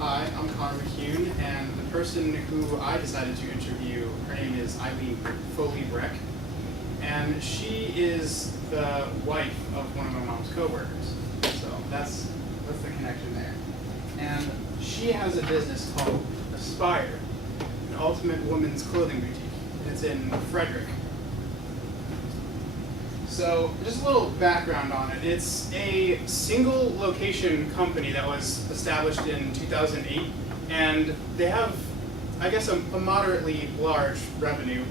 Hi, I'm Connor McCune, and the person who I decided to interview, her name is Eileen Foley-Breck, and she is the wife of one of my mom's coworkers. So that's the connection there. And she has a business called Aspire, an ultimate women's clothing boutique. It's in Frederick. So just a little background on it. It's a single location company that was established in 2008, and they have, I guess, a moderately large revenue.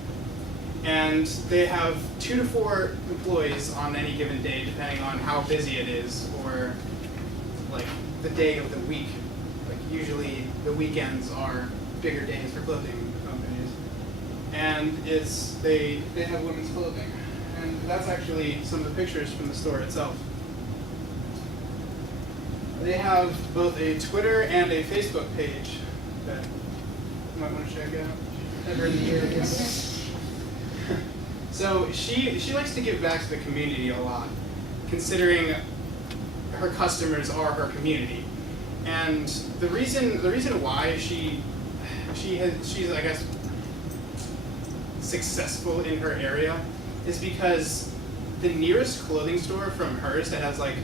And they have 2 to 4 employees on any given day, depending on how busy it is, or like the day of the week. Like usually the weekends are bigger days for clothing companies. And they have women's clothing. And that's actually some of the pictures from the store itself. They have both a Twitter and a Facebook page that you might want to check out. Ever in the areas. So she likes to give back to the community a lot, considering her customers are her community. And the reason why she's I guess successful in her area is because the nearest clothing store from hers that has like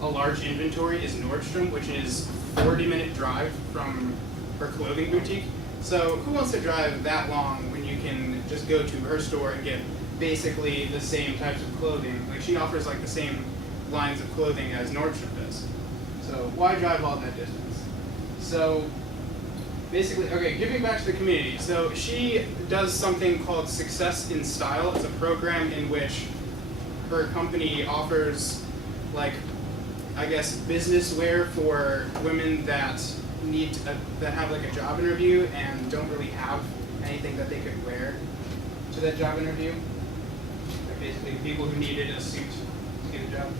a large inventory is Nordstrom, which is a 40-minute drive from her clothing boutique. So who wants to drive that long when you can just go to her store and get basically the same types of clothing? Like she offers like the same lines of clothing as Nordstrom does. So why drive all that distance? So basically, okay, giving back to the community. So she does something called Success in Style. It's a program in which her company offers, like, I guess, business wear for women that that have like a job interview and don't really have anything that they could wear to that job interview. Like basically, people who needed a suit to get a job.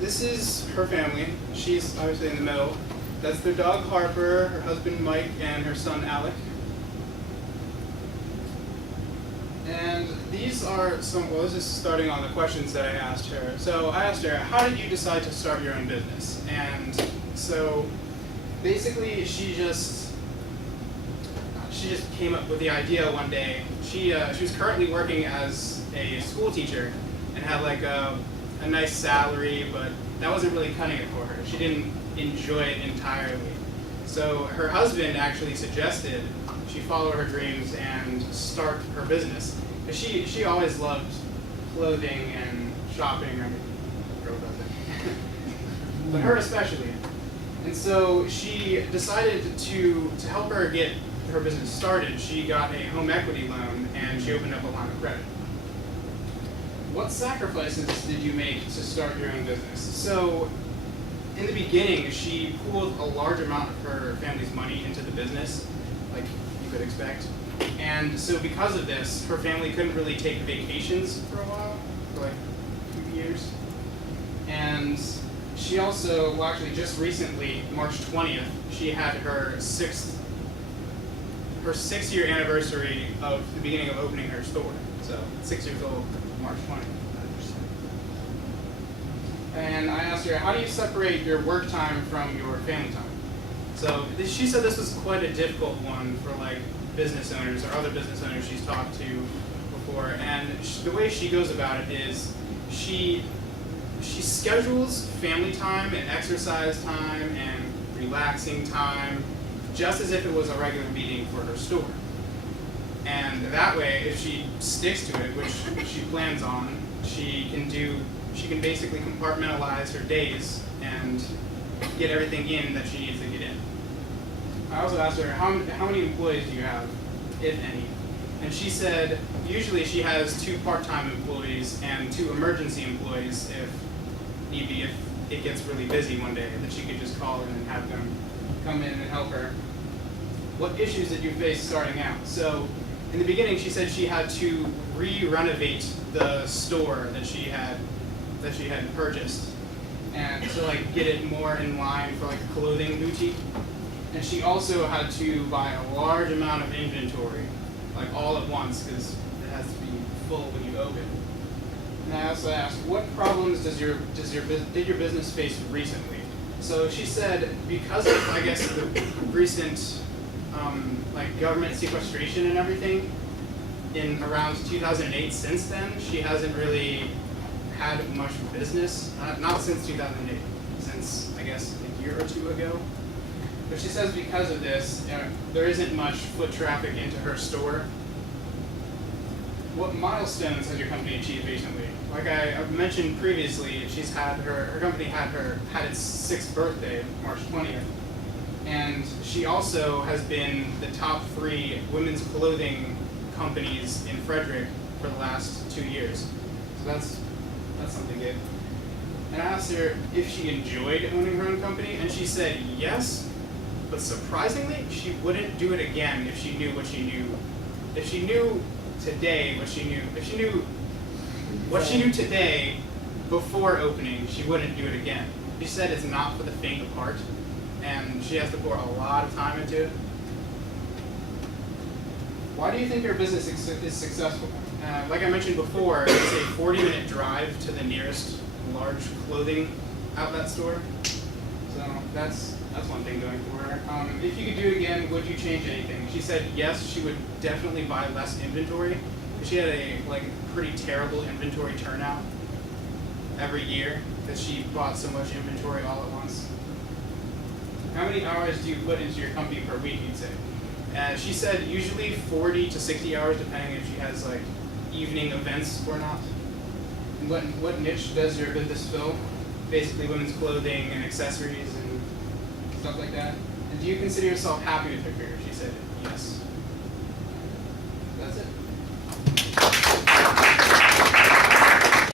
This is her family. She's obviously in the middle. That's their dog Harper, her husband Mike, and her son Alec. And these are this is starting on the questions that I asked her. So I asked her, how did you decide to start your own business? And so basically she just came up with the idea one day. She was currently working as a school teacher and had like a nice salary, but that wasn't really cutting it for her. She didn't enjoy it entirely. So her husband actually suggested she follow her dreams and start her business. But she always loved clothing and shopping. I mean, girl does it. But her especially. And so she decided to help her get her business started. She got a home equity loan and she opened up a line of credit. What sacrifices did you make to start your own business? So in the beginning, she pooled a large amount of her family's money into the business, like you could expect. And so because of this, her family couldn't really take vacations for a while, for like 2 years. And she also, well actually just recently, March 20th, she had her 6-year anniversary of the beginning of opening her store. So 6 years old, March 20th. And I asked her, how do you separate your work time from your family time? So she said this was quite a difficult one for like business owners or other business owners she's talked to before. And the way she goes about it is she schedules family time and exercise time and relaxing time just as if it was a regular meeting for her store. And that way, if she sticks to it, which she plans on, she can basically compartmentalize her days and get everything in that she needs to get in. I also asked her, how many employees do you have, if any? And she said, usually she has 2 part-time employees and 2 emergency employees if need be, if it gets really busy one day, that she could just call in and have them come in and help her. What issues did you face starting out? So in the beginning, she said she had to re-renovate the store that she had purchased, and to like get it more in line for like a clothing boutique. And she also had to buy a large amount of inventory, like all at once, because it has to be full when you open. And I also asked, what problems did your business face recently? So she said because of, I guess, the recent like government sequestration and everything in around 2008, since then, she hasn't really had much business, not since 2008, since, I guess, a year or two ago. But she says because of this, there isn't much foot traffic into her store. What milestones has your company achieved recently? Like I mentioned previously, she's had her company had its 6th birthday, March 20th. And she also has been the top 3 women's clothing companies in Frederick for the last 2 years. So that's something good. And I asked her if she enjoyed owning her own company, and she said yes, but surprisingly, she wouldn't do it again if she knew what she knew. If she knew today what she knew, if she knew what she knew today before opening, she wouldn't do it again. She said it's not for the faint of heart, and she has to pour a lot of time into it. Why do you think your business is successful? Like I mentioned before, it's a 40-minute drive to the nearest large clothing outlet store. So that's one thing going for her. If you could do it again, would you change anything? She said yes, she would definitely buy less inventory. She had a pretty terrible inventory turnout every year because she bought so much inventory all at once. How many hours do you put into your company per week, you'd say? She said usually 40 to 60 hours, depending if she has evening events or not. And what niche does your business fill? Basically women's clothing and accessories and stuff like that. And do you consider yourself happy with your career? She said yes.